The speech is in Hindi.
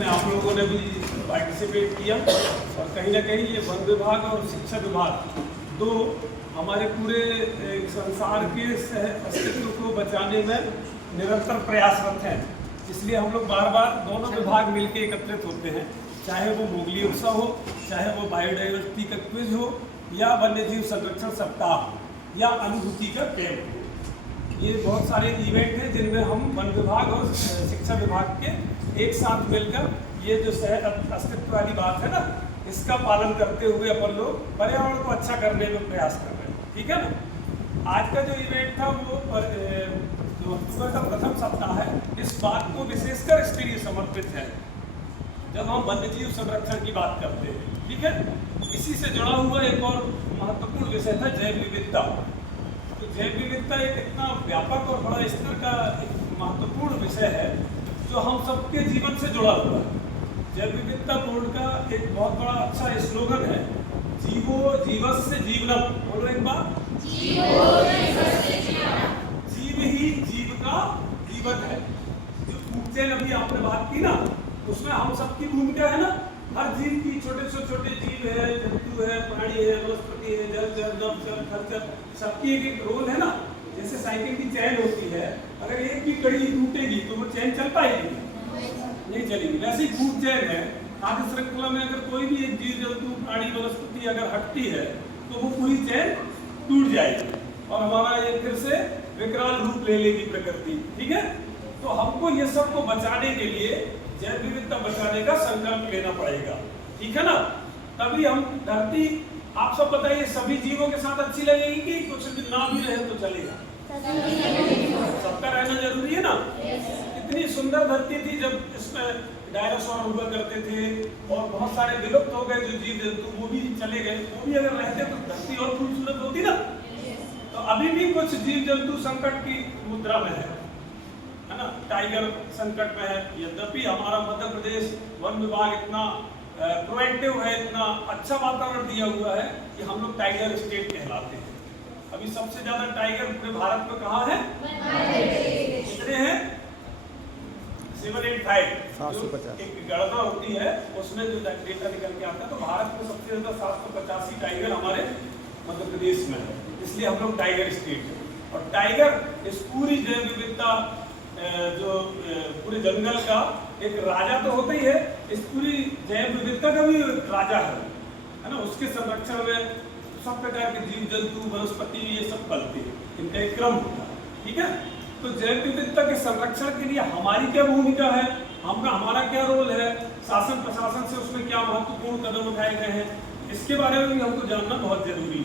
इसमें आप लोगों ने भी पार्टिसिपेट किया और कहीं ना कहीं ये वन विभाग और शिक्षा विभाग दो हमारे पूरे संसार के अस्तित्व को बचाने में निरंतर प्रयासरत हैं। इसलिए हम लोग बार बार दोनों विभाग मिलकर एकत्रित होते हैं, चाहे वो मोगली उत्सव हो, चाहे वो बायोडाइवर्सिटी का क्विज हो, या वन्य जीव संरक्षण सप्ताह हो, या अनुभूति का कैंप हो। ये बहुत सारे इवेंट हैं जिनमें हम वन विभाग और शिक्षा विभाग के एक साथ मिलकर ये जो अस्तित्व वाली बात है ना, इसका पालन करते हुए अपन लोग पर्यावरण को अच्छा करने में प्रयास कर रहे हैं। ठीक है ना। आज का जो इवेंट था वो जो अक्टूबर का प्रथम सप्ताह है, इस बात को विशेषकर इसके लिए समर्पित है जब हम वन्यजीव संरक्षण की बात करते हैं। ठीक है। इसी से जुड़ा हुआ एक और महत्वपूर्ण विषय था जैव विविधता। तो जैव विविधता एक इतना व्यापक और बड़ा स्तर का एक महत्वपूर्ण विषय है जो हम सबके जीवन से जुड़ा हुआ है। जैव विविधता बोर्ड का एक बहुत बड़ा अच्छा स्लोगन है, जीवो जीवस्य जीवनम। बोलो एक बार, जीव ही जीव का जीवन है। जो फूड चेन अभी आपने बात की ना, उसमें हम सबकी भूमिका है ना। हर जीव की छोटे से छोटे जीव है, जंतु है, प्राणी है, वनस्पति है, जलचर, नभचर, खरचर, सबकी एक एक रोल है ना। जैसे साइकिल की चैन होती है, अगर एक भी कड़ी टूटेगी तो वो चैन चल पाएगी? नहीं चलेगी। वैसे ही फूड चैन है, खाद्य श्रृंखला में अगर कोई भी एक जीव जंतु प्राणी वनस्पति अगर हटती है तो वो पूरी चैन टूट जाएगी और हमारा ये फिर से विकराल रूप ले लेगी प्रकृति। ठीक है। तो हमको ये सब को बचाने के लिए जैव विविधता बचाने का संकल्प लेना पड़ेगा। ठीक है ना। तभी हम धरती, आप सब बताइए, सभी जीवों के साथ अच्छी लगेगी कि कुछ दिन ना भी रहे तो चलेगा? सबका रहना जरूरी है ना। इतनी सुंदर धरती थी जब इसमें डायनासोर हुआ करते थे और बहुत सारे विलुप्त हो गए जो जीव जंतु, वो भी चले गए। वो भी अगर रहते तो धरती और खूबसूरत होती ना। तो अभी भी कुछ जीव जंतु संकट की मुद्रा में है ना। टाइगर संकट में है। यद्यपि हमारा मध्य प्रदेश वन विभाग इतना प्रोएक्टिव है, इतना अच्छा वातावरण दिया हुआ है कि हम लोग टाइगर स्टेट कहलाते हैं। अभी सबसे ज्यादा टाइगर पूरे भारत में कहाँ है? कितने हैं? 785। 750 एक गणना होती है, उसमें जो डेटा निकल के आता है, तो भारत में सबसे ज्यादा 785 टाइगर हमारे मध्य प्रदेश में है। इसलिए हम लोग टाइगर स्टेट है। और टाइगर इस पूरी जैव विविधता, जो पूरे जंगल का एक राजा तो होता ही है, इस पूरी जैव विविधता का भी राजा है ना। उसके संरक्षण में सब प्रकार के जीव जंतु, वनस्पति, ये सब पलते हैं, इनका एक क्रम होता है। ठीक है। तो जैव विविधता के संरक्षण के लिए हमारी क्या भूमिका है, हमारा क्या रोल है, शासन प्रशासन से उसमें क्या महत्वपूर्ण कदम उठाए गए हैं, इसके बारे में भी हमको जानना बहुत जरूरी है।